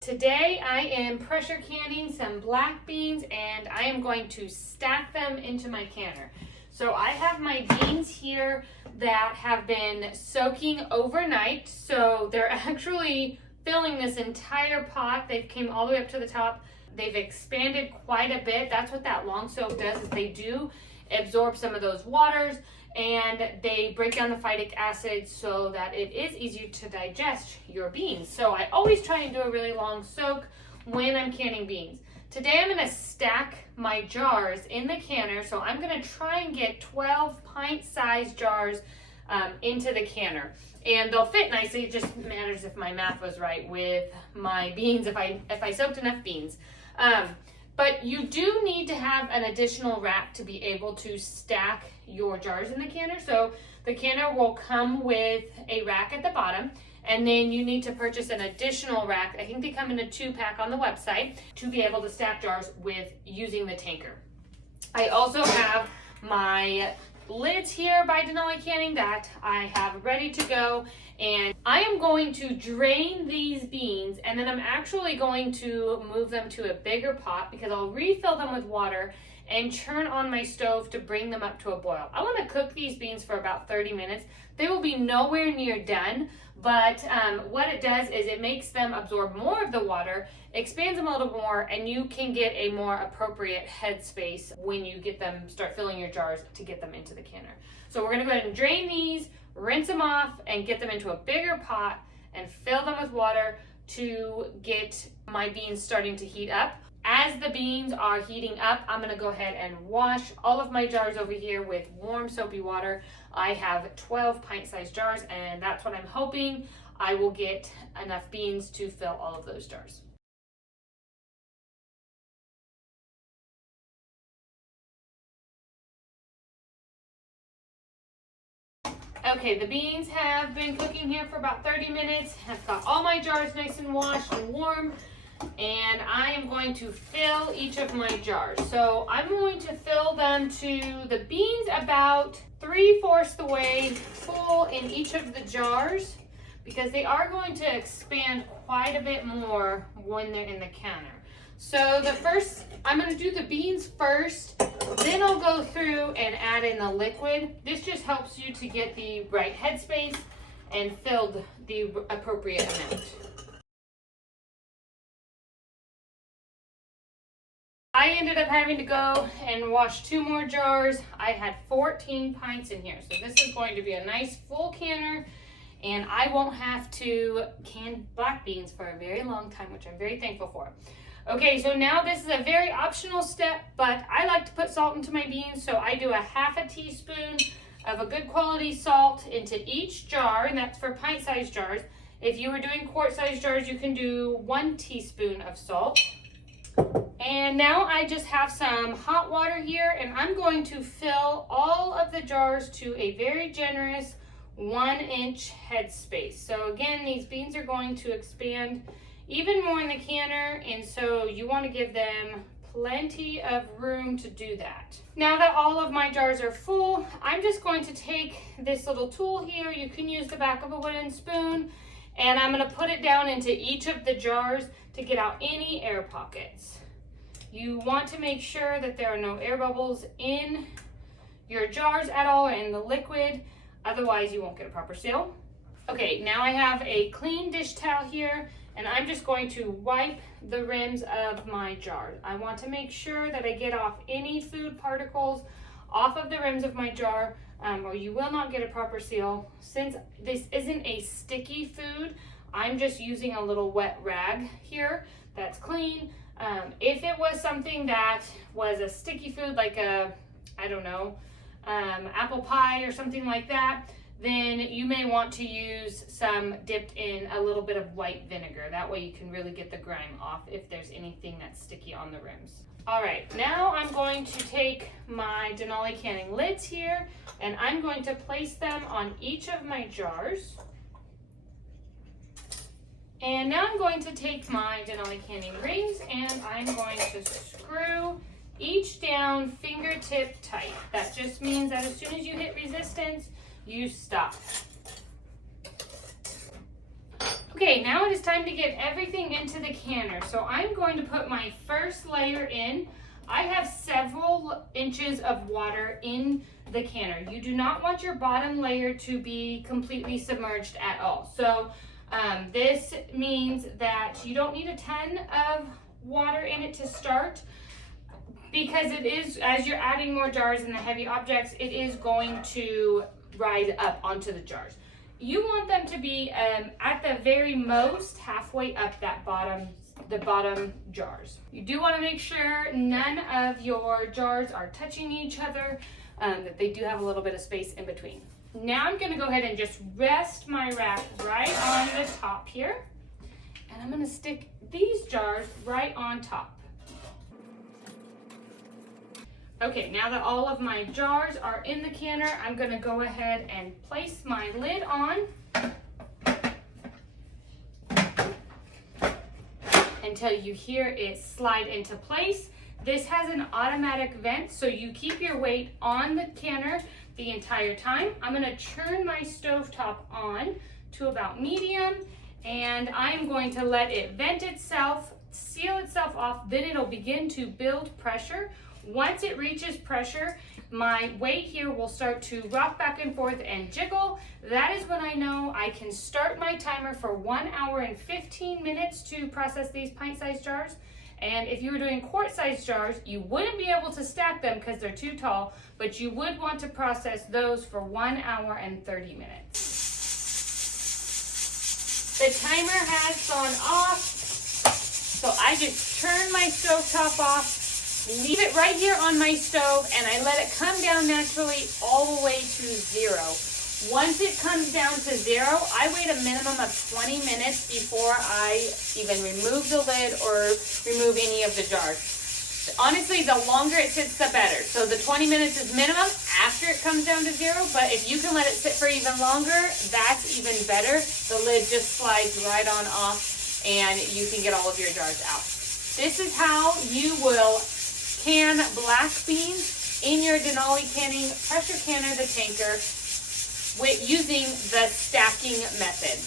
Today I am pressure canning some black beans and I am going to stack them into my canner. So I have my beans here that have been soaking overnight. So they're actually filling this entire pot. They've came all the way up to the top. They've expanded quite a bit. That's what that long soak does, is they do absorb some of those waters and they break down the phytic acid so that it is easier to digest your beans. So I always try and do a really long soak when I'm canning beans. Today I'm going to stack my jars in the canner, so I'm going to try and get 12 pint-sized jars into the canner. And they'll fit nicely. It just matters if my math was right with my beans, if I soaked enough beans. But you do need to have an additional rack to be able to stack your jars in the canner. So the canner will come with a rack at the bottom, and then you need to purchase an additional rack. I think they come in a 2-pack on the website to be able to stack jars with using the tanker. I also have my lids here by Denali Canning that I have ready to go, and I am going to drain these beans and then I'm actually going to move them to a bigger pot because I'll refill them with water and turn on my stove to bring them up to a boil. I want to cook these beans for about 30 minutes. They will be nowhere near done, but what it does is it makes them absorb more of the water, expands them a little more, and you can get a more appropriate headspace when you get them, start filling your jars to get them into the canner. So we're gonna go ahead and drain these, rinse them off, and get them into a bigger pot and fill them with water to get my beans starting to heat up. As the beans are heating up, I'm gonna go ahead and wash all of my jars over here with warm soapy water. I have 12 pint-sized jars, and that's what I'm hoping I will get enough beans to fill all of those jars. Okay, the beans have been cooking here for about 30 minutes. I've got all my jars nice and washed and warm, and I am going to fill each of my jars. So I'm going to fill them to the beans about 3/4 the way full in each of the jars, because they are going to expand quite a bit more when they're in the canner. So I'm going to do the beans first, then I'll go through and add in the liquid. This just helps you to get the right headspace and fill the appropriate amount. I ended up having to go and wash 2 more jars. I had 14 pints in here. So this is going to be a nice full canner, and I won't have to can black beans for a very long time, which I'm very thankful for. Okay, so now this is a very optional step, but I like to put salt into my beans, so I do a 1/2 teaspoon of a good quality salt into each jar, and that's for pint-sized jars. If you were doing quart-sized jars, you can do 1 teaspoon of salt. And now I just have some hot water here, and I'm going to fill all of the jars to a very generous 1-inch headspace. So again, these beans are going to expand even more in the canner, and so you want to give them plenty of room to do that. Now that all of my jars are full, I'm just going to take this little tool here. You can use the back of a wooden spoon, and I'm going to put it down into each of the jars to get out any air pockets. You want to make sure that there are no air bubbles in your jars at all or in the liquid, otherwise you won't get a proper seal. Okay, now I have a clean dish towel here, and I'm just going to wipe the rims of my jars. I want to make sure that I get off any food particles off of the rims of my jar, or you will not get a proper seal. Since this isn't a sticky food, I'm just using a little wet rag here that's clean. If it was something that was a sticky food, like apple pie or something like that, then you may want to use some dipped in a little bit of white vinegar. That way you can really get the grime off if there's anything that's sticky on the rims. All right, now I'm going to take my Denali Canning lids here, and I'm going to place them on each of my jars. And now I'm going to take my Denali Canning rings, and I'm going to screw each down fingertip tight. That just means that as soon as you hit resistance, you stop. Okay, now it is time to get everything into the canner. So I'm going to put my first layer in. I have several inches of water in the canner. You do not want your bottom layer to be completely submerged at all. So this means that you don't need a ton of water in it to start, because it is, as you're adding more jars and the heavy objects, it is going to rise up onto the jars. You want them to be at the very most halfway up the bottom jars. You do want to make sure none of your jars are touching each other, that they do have a little bit of space in between. Now I'm going to go ahead and just rest my rack right on the top here, and I'm going to stick these jars right on top. Okay, now that all of my jars are in the canner, I'm going to go ahead and place my lid on until you hear it slide into place. This has an automatic vent, so you keep your weight on the canner the entire time. I'm going to turn my stovetop on to about medium, and I'm going to let it vent itself, seal itself off, then it'll begin to build pressure. Once it reaches pressure, my weight here will start to rock back and forth and jiggle. That is when I know I can start my timer for 1 hour and 15 minutes to process these pint-sized jars. And if you were doing quart-sized jars, you wouldn't be able to stack them because they're too tall, but you would want to process those for 1 hour and 30 minutes. The timer has gone off, so I just turn my stovetop off, leave it right here on my stove, and I let it come down naturally all the way to 0. Once it comes down to 0, I wait a minimum of 20 minutes before I even remove the lid or remove any of the jars. Honestly, the longer it sits, the better. So the 20 minutes is minimum after it comes down to 0, but if you can let it sit for even longer, that's even better. The lid just slides right on off, and you can get all of your jars out. This is how you will can black beans in your Denali canning pressure canner, the tanker, with using the stacking method.